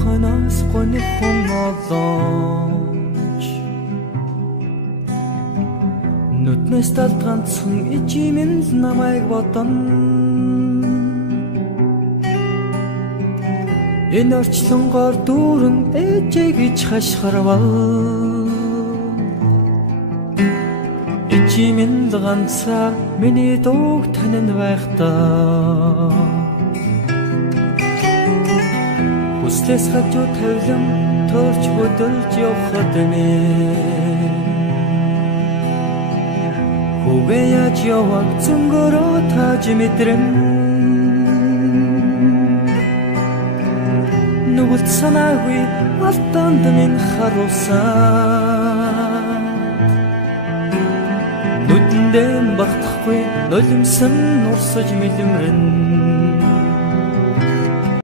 хойноос гонихон олооч нүднээс талд ганцхан ичимэн намайг бодон энэ орчлонгоор дүүрэн ээжээ гэж хашгирвал ичимэн ганцаа миний дууг танинд байхдаа хүслээс хажуу тавилан төрч хөдөлж явхад нэ Хүүгээ яаж яваг зөнгөрөө тааж мэдрэн Нүгэлт санаагүй алтанд минь харуулсан Нүдэндээ багтахгүй нулимсан нурсаж мэлэмрэн